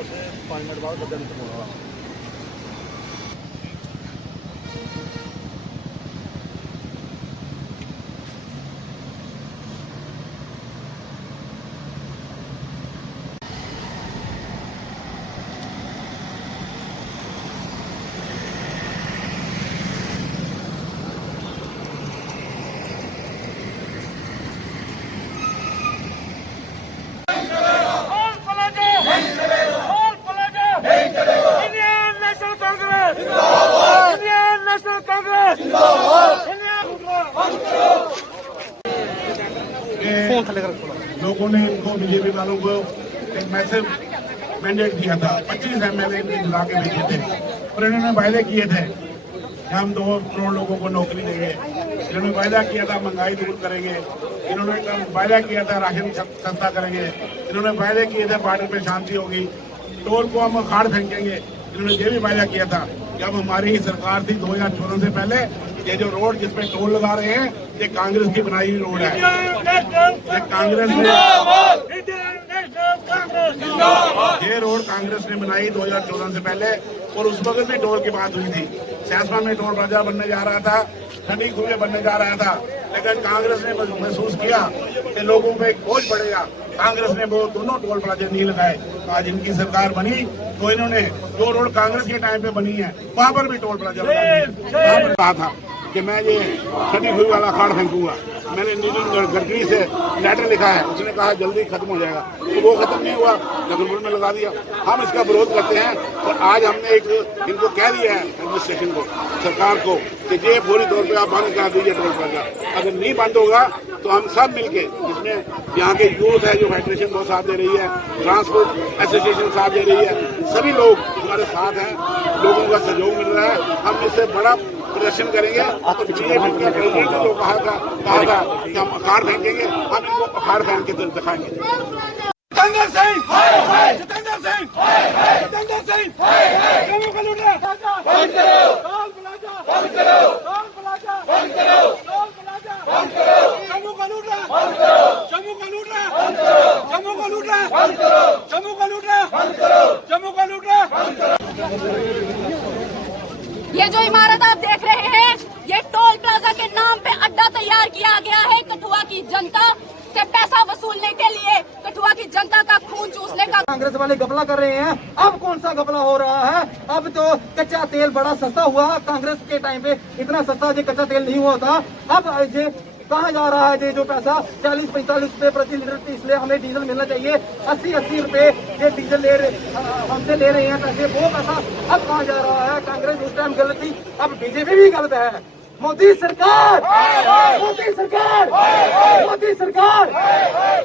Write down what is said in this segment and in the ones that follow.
बस 5 मिनट बाद बदल होगा। लोगों ने इनको बीजेपी वालों को एक मैसेज मैंडेट दिया था, 25 MLA इनके जुड़ा के भेजे थे और इन्होंने वायदे किए थे कि हम 2 करोड़ लोगों को नौकरी देंगे। इन्होंने वायदा किया था महंगाई दूर करेंगे, इन्होंने वायदा किया था राशन सस्ता करेंगे, इन्होंने वायदे किए थे बॉर्डर पे शांति होगी, टोल को हम उखाड़ फेंकेंगे। इन्होंने ये भी वायदा किया था कि अब हमारी ही सरकार थी 2014 से पहले ये जो रोड जिसपे टोल लगा रहे हैं ये कांग्रेस की बनाई हुई रोड है। ये कांग्रेस ने ये रोड कांग्रेस ने बनाई 2014 से पहले और उस वक्त भी टोल की बात हुई थी। सियासत में टोल प्लाजा बनने जा रहा था, ठंडी खुले बनने जा रहा था, लेकिन कांग्रेस ने महसूस किया कि लोगों पे बोझ पड़ेगा। कांग्रेस ने वो दोनों टोल प्लाजा नहीं लगाए। आज इनकी सरकार बनी तो इन्होंने जो रोड कांग्रेस के टाइम पे बनी है वहां पर भी टोल प्लाजा वहां पर कहा था कि मैं ये ठंडी खुई वाला अखाड़ फेंकूंगा। मैंने नितिन गडकरी से लेटर लिखा है, उसने कहा जल्दी खत्म हो जाएगा, तो वो खत्म नहीं हुआ, लखनपुर में लगा दिया। हम इसका विरोध करते हैं और आज हमने इनको कह दिया है एडमिनिस्ट्रेशन को, सरकार को, कि ये पूरी तौर पर आप बंद कर दीजिए टोल प्लाजा। अगर नहीं बंद होगा तो हम सब मिलके, जिसमें यहाँ के यूथ है जो फेडरेशन बहुत साथ दे रही है, ट्रांसपोर्ट एसोसिएशन साथ दे रही है, सभी लोग हमारे साथ हैं, लोगों का सहयोग मिल रहा है। हम इससे बड़ा प्रदर्शन करेंगे और बीजेपी के प्रेसिडेंट ने जो कहा था कि हम अखाड़ फेंकेंगे, हम इनको अखाड़ फेंक के दिखाएंगे। जितेंद्र सिंह, जितेंद्र सिंह, जितेंद्र सिंह, जम्मू का लूटरा बंद करो, टोल प्लाजा बंद करो, टोल प्लाजा बंद करो, टोल प्लाजा बंद करो, जम्मू का लूटरा बंद करो, जम्मू का लूटरा बंद करो, जम्मू का लूटरा बंद करो, जम्मू का लूटरा बंद करो, जम्मू का लूटरा बंद करो। ये जो इमारत आप देख रहे हैं, ये टोल प्लाजा के नाम पे अड्डा तैयार किया गया है कठुआ की जनता से पैसा वसूलने के लिए, कठुआ की जनता का खून चूसने का। कांग्रेस वाले घपला कर रहे हैं। अब कौन सा घपला हो रहा है? अब तो कच्चा तेल बड़ा सस्ता हुआ। कांग्रेस के टाइम पे इतना सस्ता जो कच्चा तेल नहीं हुआ था। अब ये कहाँ जा रहा है? ये जो पैसा 40-45 रुपए प्रति लीटर, इसलिए हमें डीजल मिलना चाहिए। 80-80 रुपए ये डीजल हमसे ले रहे हैं पैसे, वो पैसा अब कहाँ जा रहा है? कांग्रेस उस टाइम गलत थी, अब बीजेपी भी गलत है। मोदी सरकार, मोदी सरकार, मोदी सरकार,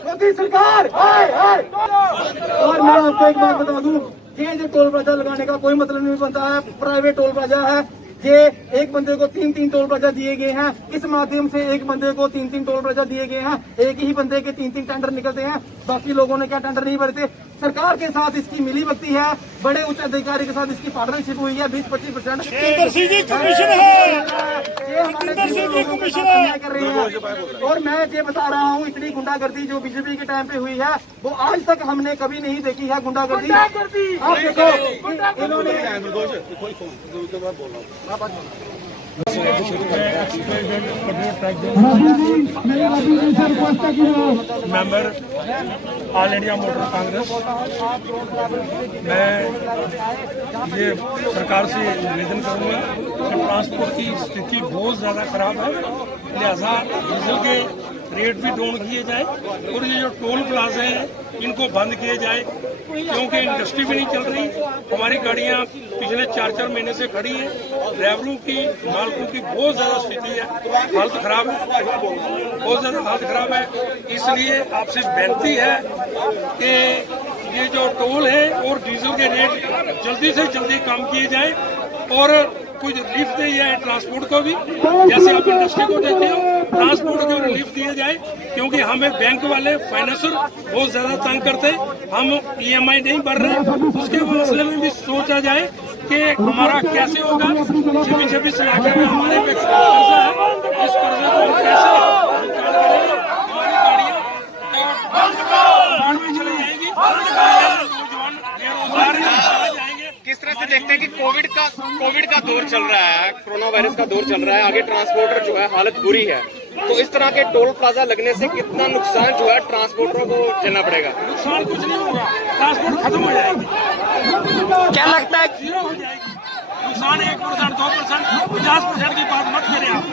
मोदी सरकार। और मैं आपको एक बात बता दूं, ये जो टोल प्लाजा लगाने का कोई मतलब नहीं बनता है। प्राइवेट टोल प्लाजा है, ये एक बंदे को 3-3 टोल प्लाजा दिए गए हैं। इस माध्यम से एक बंदे को 3-3 टोल प्लाजा दिए गए हैं। एक ही बंदे के 3-3 टेंडर निकलते हैं, बाकी लोगों ने क्या टेंडर नहीं भरते। सरकार के साथ इसकी मिली भगती है, बड़े उच्च अधिकारी के साथ इसकी पार्टनरशिप हुई है 20-25%। कर रही है। और मैं ये बता रहा हूँ, इतनी गुंडागर्दी जो बीजेपी के टाइम पे हुई है वो आज तक हमने कभी नहीं देखी है। गुंडागर्दी आप देखो, इन्होंने member all India motor Congress, मैं ये सरकार से निवेदन करूंगा कि ट्रांसपोर्ट की स्थिति बहुत ज़्यादा खराब है, लिहाजा डीजल के रेट भी डाउन किए जाए और ये जो टोल प्लाजा हैं इनको बंद किए जाए, क्योंकि इंडस्ट्री भी नहीं चल रही। हमारी गाड़ियां पिछले 4-4 महीने से खड़ी हैं, ड्राइवरों की, मालकों की बहुत ज़्यादा स्थिति है, हालत खराब है, बहुत ज़्यादा हालत खराब है। इसलिए आपसे बेनती है कि ये जो टोल है और डीजल के रेट जल्दी से जल्दी कम किए जाए और कुछ रिलीफ दिया जाए ट्रांसपोर्ट को भी, जैसे आप इंडस्ट्री को देते हो, ट्रांसपोर्ट को रिलीफ दिया जाए, क्योंकि हमें बैंक वाले फाइनेंसर बहुत ज्यादा तंग करते, हम EMI नहीं भर रहे। उसके मसले में भी सोचा जाए कि हमारा कैसे होगा। 26 लाख में हमारे पे कर्जा है, इस कर्जे को हम कैसे भुगतान करेंगे? हमारी गाड़ियाँ बाढ़ में चली जाएगी, नौजवान बेरोजगार दौर चल रहा है, आगे ट्रांसपोर्टर जो है हालत बुरी है, तो इस तरह के टोल प्लाजा लगने से कितना नुकसान जो है ट्रांसपोर्टरों को झेलना पड़ेगा? नुकसान कुछ नहीं होगा, ट्रांसपोर्ट खत्म हो जाएगी। क्या लगता है? जीरो हो जाएगी। नुकसान 1%, 2%, 50% की बात मत करें आप,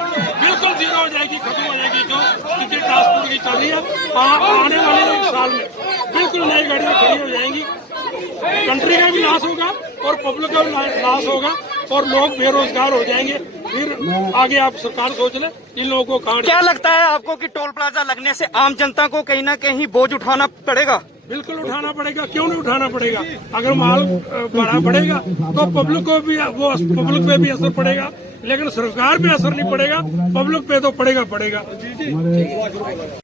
बिल्कुल जीरो हो जाएगी, खत्म हो जाएगी। जो स्थिति ट्रांसपोर्ट की चल रही है, आने वाले 1 साल में बिल्कुल नई गाड़ियां खड़ी हो जाएंगी। कंट्री का भी लॉस होगा और पब्लिक का भी लॉस होगा और लोग बेरोजगार हो जाएंगे। फिर आगे आप सरकार सोच ले इन लोगों को कहाँ। क्या लगता है आपको कि टोल प्लाजा लगने से आम जनता को कहीं ना कहीं बोझ उठाना पड़ेगा? बिल्कुल उठाना पड़ेगा, क्यों नहीं उठाना पड़ेगा? अगर माल बढ़ा बढ़ेगा तो पब्लिक को भी पब्लिक पे भी असर पड़ेगा, लेकिन सरकार पे असर नहीं पड़ेगा, पब्लिक पे तो पड़ेगा।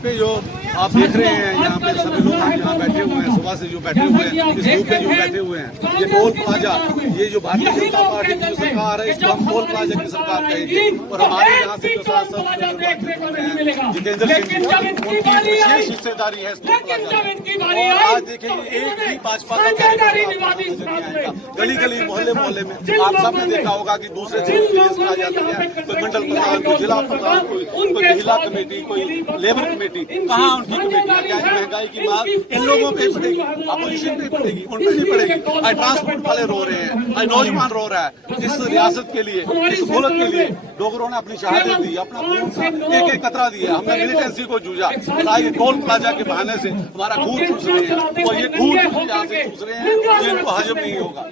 पे जो आप देख रहे हैं यहाँ पे सभी लोग यहाँ बैठे हुए हैं, सुबह से जो बैठे हुए हैं, इस धूप में जो बैठे हुए हैं, ये टोल प्लाजा, ये जो भारतीय जनता पार्टी की जो सरकार है, इसको हम टोल प्लाजा की सरकार कहेंगे। और हमारे यहाँ से जो सांसद जितेंद्र सिंह जी, उनकी विशेष हिस्सेदारी है इस टोल प्लाजा में। और आज देखेंगे एक ही भाजपा का गली गली मोहल्ले मोहल्ले में आप सबने देखा होगा कि दूसरे जिले के आ जाते हैं, कोई मंडल प्रधान, कोई जिला प्रधान, कोई महिला कमेटी, कोई लेबर कमेटी, कहाँ उनकी कमेटियाँ? क्या महंगाई की मार इन लोगों पे पड़ेगी, अपोजिशन पे पड़ेगी, उन पे नहीं पड़ेगी। आज ट्रांसपोर्ट वाले रो रहे हैं, आज नौजवान रो रहा है। इस रियासत के लिए, इस मुल्क के लिए डोगरों ने अपनी शहादत दी, अपना खून एक एक कतरा दिया, हमने मिलिटेंसी को जूझा। और आज टोल प्लाजा के बहाने से हमारा खून चूस रहे हैं, और ये खून यहाँ से चूस रहे हैं, ये इनको हजम नहीं होगा।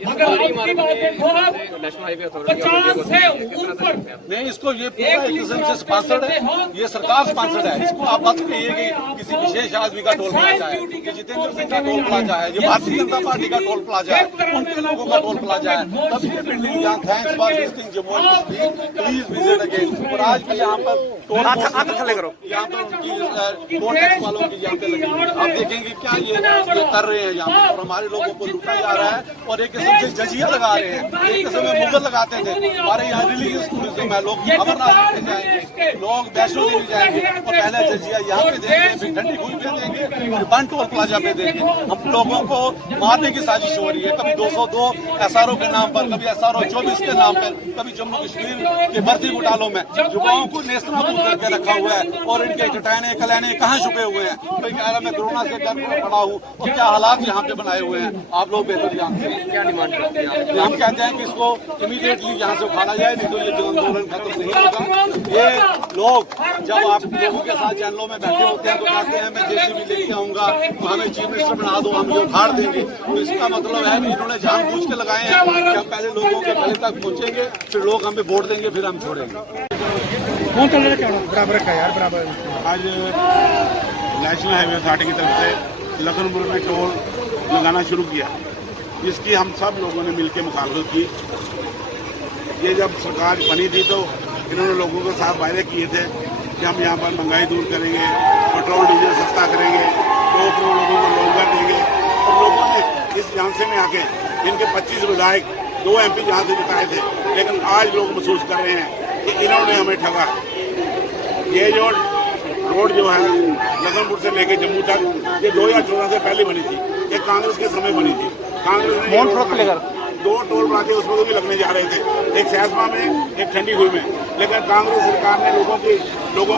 नहीं, इसको ये पूरा एक किस्म से स्पॉन्सर्ड है, ये सरकार स्पॉन्सर्ड है। इसको आप बात कहिए कि किसी विशेष आदमी का टोल प्लाजा है, ये जितेंद्र सिंह का टोल प्लाजा है, ये भारतीय जनता पार्टी का टोल प्लाजा है, उनके लोगों का टोल प्लाजा है। तब ये बिल्डिंग जहाँ thanks for visiting Jammu and Kashmir, please visit again. और आज भी यहाँ पर टोल यहाँ पर उनकी टोल टैक्स वालों की यहाँ पे लगी, आप देखेंगे क्या ये कर रहे हैं यहाँ पर। और हमारे लोगों को लूटा जा रहा है और एक किस्म से जजिया लगा रहे हैं। एक किस्म में मुगल लगाते थे, हमारे यहाँ रिलीजियस टूरिज्म है, लोग अमरनाथ पे जाएंगे, लोग वैष्णो देवी जाएंगे और पहले जजिया यहाँ पे देंगे, फिर ठंडी खुई पे देंगे और बन टोल प्लाजा पे देंगे। हम लोगों को मारने की साजिश हो रही है, कभी 202 SRO के नाम पर, कभी SRO 24 के नाम पर, कभी जम्मू कश्मीर के भर्ती घोटालों में युवाओं को नेस्तनाबूद करके रखा हुआ है और इनके चटैने कलैने कहाँ छुपे हुए हैं। कोई कह रहा मैं कोरोना से डर कर खड़ा हूँ और क्या हालात यहाँ पे बनाए हुए हैं, आप लोग बेहतर जानते हैं। क्या डिमांड करते हैं? हम कहते हैं कि इसको इमीडिएटली यहाँ से उठाना जाए, नहीं तो ये आंदोलन खत्म नहीं होगा। ये लोग जब आप लोगों के साथ चैनलों में बैठे होते हैं तो कहते हैं मैं JCB लेके आऊंगा तो हमें चीफ मिनिस्टर बना दो, हम ये उखाड़ देंगे। तो इसका मतलब है कि इन्होंने जानबूझ के लगाए हैं कि हम पहले लोगों के गले तक पहुंचेंगे, फिर लोग हमें वोट देंगे, फिर हम छोड़ेंगे। बराबर का यार बराबर। आज नेशनल हाईवे अथॉरिटी की तरफ से लखनपुर में टोल लगाना शुरू किया, जिसकी हम सब लोगों ने मिलकर मुखालफत की। ये जब सरकार बनी थी तो इन्होंने लोगों के साथ वायदे किए थे कि हम यहाँ पर महंगाई दूर करेंगे, पेट्रोल डीजल सस्ता करेंगे, 2 करोड़ लोगों को रोजगार देंगे। और लोगों ने इस झांसे में आके इनके 25 विधायक, 2 MP जहाँ से जिताए थे, लेकिन आज लोग महसूस कर रहे हैं कि इन्होंने हमें ठगा। ये जो रोड जो है लखनपुर से लेके जम्मू तक, ये 2014 से पहले बनी थी, ये कांग्रेस के समय बनी थी। कांग्रेस ने 2 टोल प्लाजे उसमें भी लगने जा रहे थे, एक सैसमा में, एक ठंडी हुई में, लेकिन कांग्रेस सरकार ने लोगों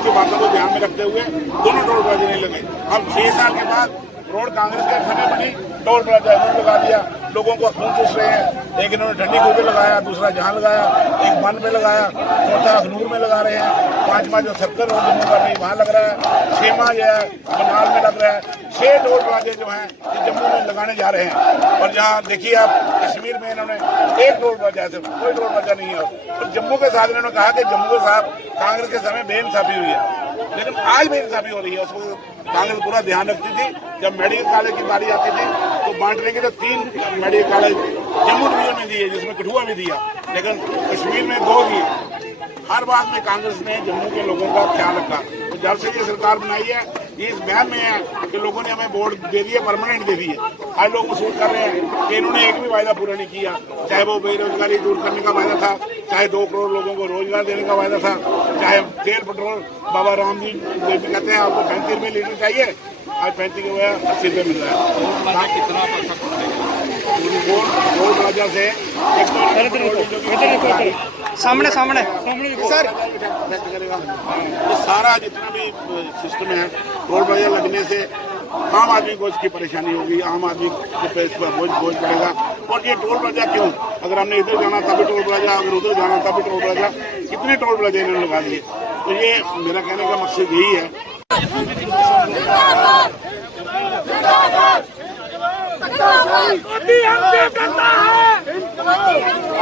की बातों को ध्यान में रखते हुए दोनों टोल प्लाजे नहीं लगे। अब 6 साल के बाद रोड कांग्रेस के समय बनी, टोल प्लाजा इन्होंने लगा दिया, लोगों को खून चूस रहे हैं। एक इन्होंने ठंडी कुई पे लगाया, दूसरा जहां लगाया, एक बन पे लगाया, चौथा अखनूर में लगा रहे हैं, 5वां जो 70 रोड जम्मू का नहीं वहाँ लग रहा है, 6वां जो है बनाल में लग रहा है। 6 टोल प्लाजे जो हैं ये जम्मू में लगाने जा रहे हैं। और जहाँ देखिए आप कश्मीर में इन्होंने 1 टोल प्लाजा है, कोई टोल प्लाजा नहीं है। और जम्मू के साथ इन्होंने कहा कि जम्मू के साथ कांग्रेस के समय बेइंसाफी हुई है, लेकिन आज बेइंसाफी हो रही है। उसको कांग्रेस पूरा ध्यान रखती थी। जब मेडिकल कॉलेज की बारी आती थी तो बांटने की तो 3 मेडिकल कॉलेज जम्मू डिवीजन में दिए, जिसमें कठुआ भी दिया, लेकिन कश्मीर में 2 दिए। हर बात में कांग्रेस ने जम्मू के लोगों का ख्याल रखा। तो जब से ये सरकार बनाई है, ये इस बयान में है कि लोगों ने हमें वोट दे दिए, परमानेंट दे दिए। आज लोग महसूस कर रहे हैं कि इन्होंने एक भी वायदा पूरा नहीं किया, चाहे वो बेरोजगारी दूर करने का वायदा था, चाहे 2 करोड़ लोगों को रोजगार देने का वायदा था, चाहे तेल पेट्रोल बाबा राम जी कहते हैं आपको 35 रुपये लीटर चाहिए, आज 35 के बजाय 80 रुपये मिल रहा है। कितना टोल प्लाजा से सामने सामने सर ये सारा जितना भी सिस्टम है टोल प्लाजा लगने से आम आदमी को इसकी परेशानी होगी, आम आदमी पे इस पर बोझ पड़ेगा। और ये टोल प्लाजा क्यों, अगर हमने इधर जाना तभी टोल प्लाजा, अगर उधर जाना तभी टोल प्लाजा, कितने टोल प्लाजा इन्होंने लगा दिए। तो ये मेरा कहने का मकसद यही है। मोदी हमसे डरता है, मोदी हमसे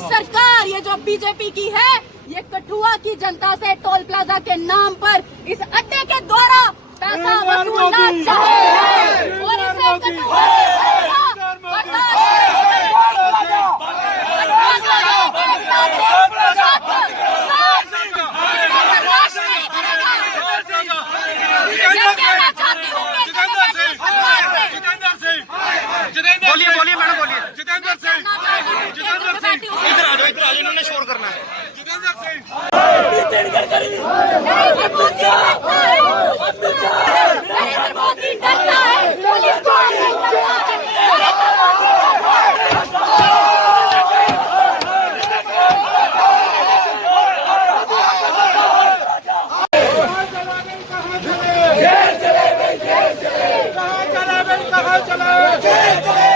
सरकार, ये जो बीजेपी की है, ये कठुआ की जनता से टोल प्लाजा के नाम पर इस अड्डे के द्वारा पैसा वसूलना चाहे है और इसे कठुआ बोलिए बोलिए मैडम बोलिए। जितेंद्र सिंह इधर आ जाओ इन्होंने शोर करना है। जितेंद्र सिंह चले